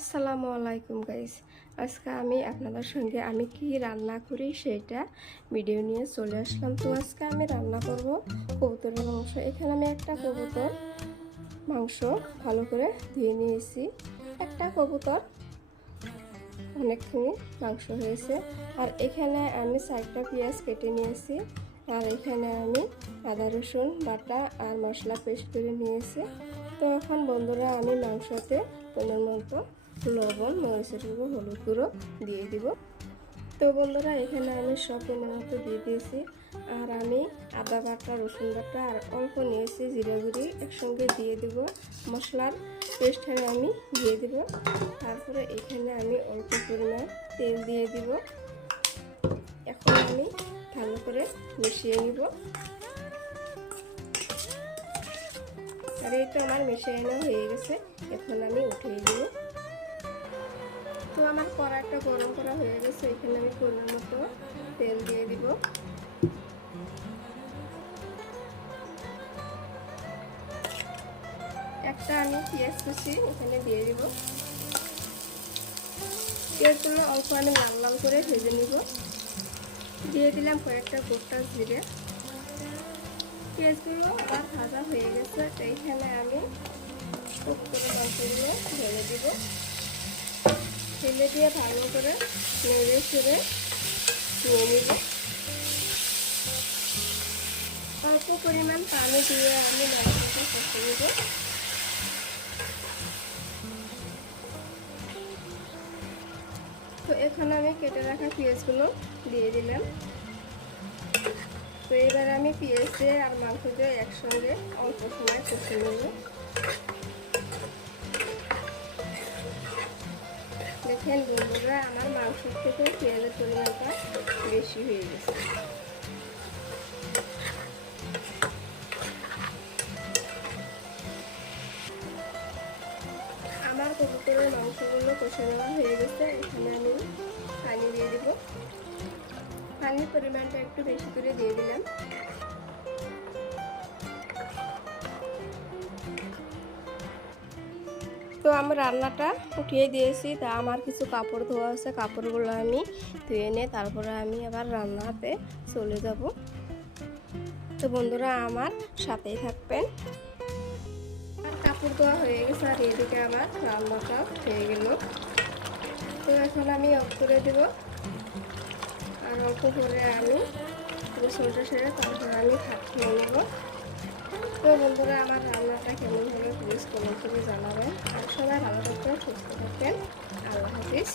আসসালামু আলাইকুম গাইস। আজকে আমি আপনাদের সঙ্গে আমি কি রান্না করি সেটা ভিডিও নিয়ে চলে আসলাম। তো আজকে আমি রান্না করব কবুতরের মাংস। এখানে আমি একটা কবুতর মাংস ভালো করে ধুয়ে নিয়েছি। একটা কবুতর অনেকখানি মাংস হয়েছে। আর এখানে আমি 4টা পেঁয়াজ কেটে নিয়েছি। আর এখানে আমি আদা রসুন বাটা আর মশলা পেস্ট করে নিয়েছি। তো এখন বন্ধুরা আমি মাংসতে পরিমাণ মতো লবণ, মরিচের গুঁড়ো, হলুদ গুঁড়ো দিয়ে দিব। তো বন্ধুরা এখানে আমি সব পরিমাণ মতো দিয়ে দিয়েছি। আর আমি আদা বাটা, রসুন বাটা আর অল্প নিয়েছি জিরা গুঁড়ি একসঙ্গে দিয়ে দিব। মশলার পেস্টখানে আমি দিয়ে দিব। তারপরে এখানে আমি অল্প পরিমাণ তেল দিয়ে দিব। এখন আমি ভালো করে মিশিয়ে নিব। আর এই তো আমার মিশানো হয়ে গেছে। এখন আমি উঠিয়ে দিব। তো আমার কড়াইটা গরম করা হয়ে গেছে। এখানে আমি পরিমাণ মতো তেল দিয়ে দিব। একটা আমি পেঁয়াজ কুচি এখানে দিয়ে দিব। পেঁয়াজগুলো অল্প আমি লাল লাল করে ভেজে নিব। দিয়ে দিলাম কয়েকটা গোটা জিরে। পেঁয়াজগুলো আমার ভাজা হয়ে গেছে। তো এইখানে আমি কবুতরের মাংসগুলো ঢেলে দিব। ঢেলে দিয়ে ভালো করে নেড়ে চেড়ে নিয়ে নিব। অল্প পরিমাণ পানি দিয়ে আমি মাংসটা কষে নেব। তো এখানে আমি কেটে রাখা পেঁয়াজগুলো দিয়ে দিলাম। তো এবার আমি পেঁয়াজ দিয়ে আর মাংস দিয়ে একসঙ্গে অল্প সময় কষে নেব। দেখেন বন্ধুরা আমার মাংসের থেকে পেঁয়াজের পরিমাণটা বেশি হয়ে গেছে। আমার কবুতরের মাংসগুলো কষে নেওয়া হয়ে গেছে। এখানে আমি পানি দিয়ে দিব। পানির পরিমাণটা একটু বেশি করে দিয়ে দিলাম। তো আমি রান্নাটা উঠিয়ে দিয়েছি। তা আমার কিছু কাপড় ধোয়া আছে, কাপড়গুলো আমি ধুয়ে নিয়ে তারপরে আমি আবার রান্নাতে চলে যাব। তো বন্ধুরা আমার সাথেই থাকবেন। আর কাপড় ধোয়া হয়ে গেছে আর এদিকে আমার রান্নাটা হয়ে গেল। তো এখন আমি অফ করে দেব। আর অল্প করে আমি গোসলটা সেরে তারপরে আমি ভাত খেয়ে নেব। তো বন্ধুরা আমার রান্নাটা কেমন হলো প্লিজ কমেন্ট করে জানাবেন। আর সবাই ভালো থাকবেন, সুস্থ থাকবেন। আল্লাহ হাফিজ।